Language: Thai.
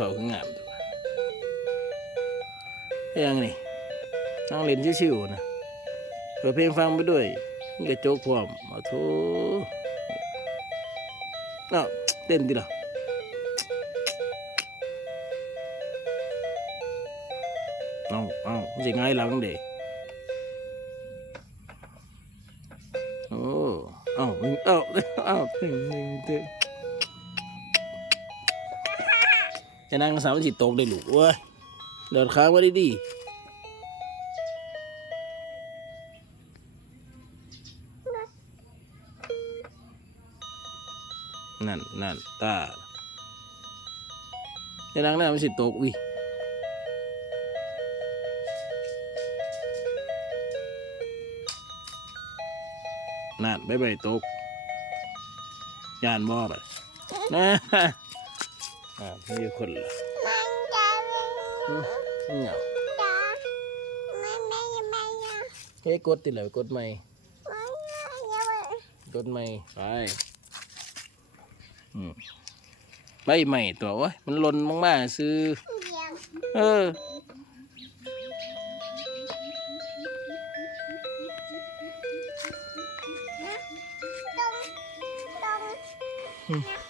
เขาคืองามตัวเฮ้ยยังนี่นั่งเล่นชิวๆนะเปิดเพลงฟังไปด้วยนี่กระจกพร้อมมาโถเอ้าเต้นดิล่ะเอาเอามันจะง่ายหลังเด็โอ้เอาเอาเอาตึงตึ จะนั่งสามสิตกได้ลูกเว้ยเดินค้างไว้ดีๆนั่นนั่นตาจะนั่งหน้ามันสิตกวินั่นใบใบตกยานบ่ไปนะ อ่าไม่มีคนละมันจะเป็นเหงาจ้าไม่ไม่ไม่นะเฮ้ยกดติดเลยกดไม่ไม่ไม่ไม่กดไม่ไปอืมใบใหม่ตัววะมันหล่นมากๆซื้อเดี๋ยวเออต